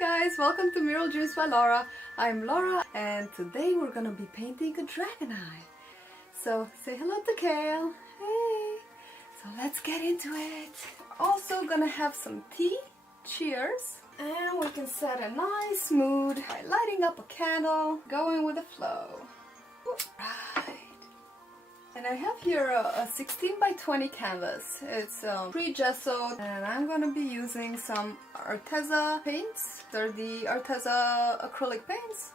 guys, welcome to Mural Dreams by Laura. I'm Laura and today we're gonna be painting a dragon eye. So say hello to Kale. Hey! So let's get into it. Also gonna have some tea. Cheers! And we can set a nice mood by lighting up a candle, going with the flow. Right. And I have here a 16 by 20 canvas. It's pre-gessoed and I'm going to be using some Arteza paints. They're the Arteza acrylic paints.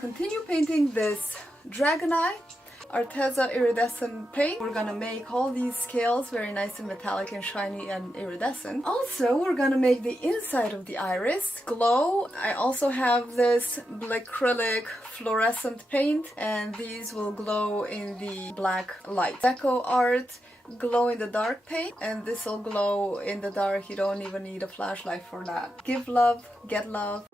Continue painting this dragon eye. Arteza iridescent paint. We're gonna make all these scales very nice and metallic and shiny and iridescent. Also, we're gonna make the inside of the iris glow. I also have this acrylic fluorescent paint, and these will glow in the black light. Deco Art glow in the dark paint, and this will glow in the dark. You don't even need a flashlight for that. Give love, get love.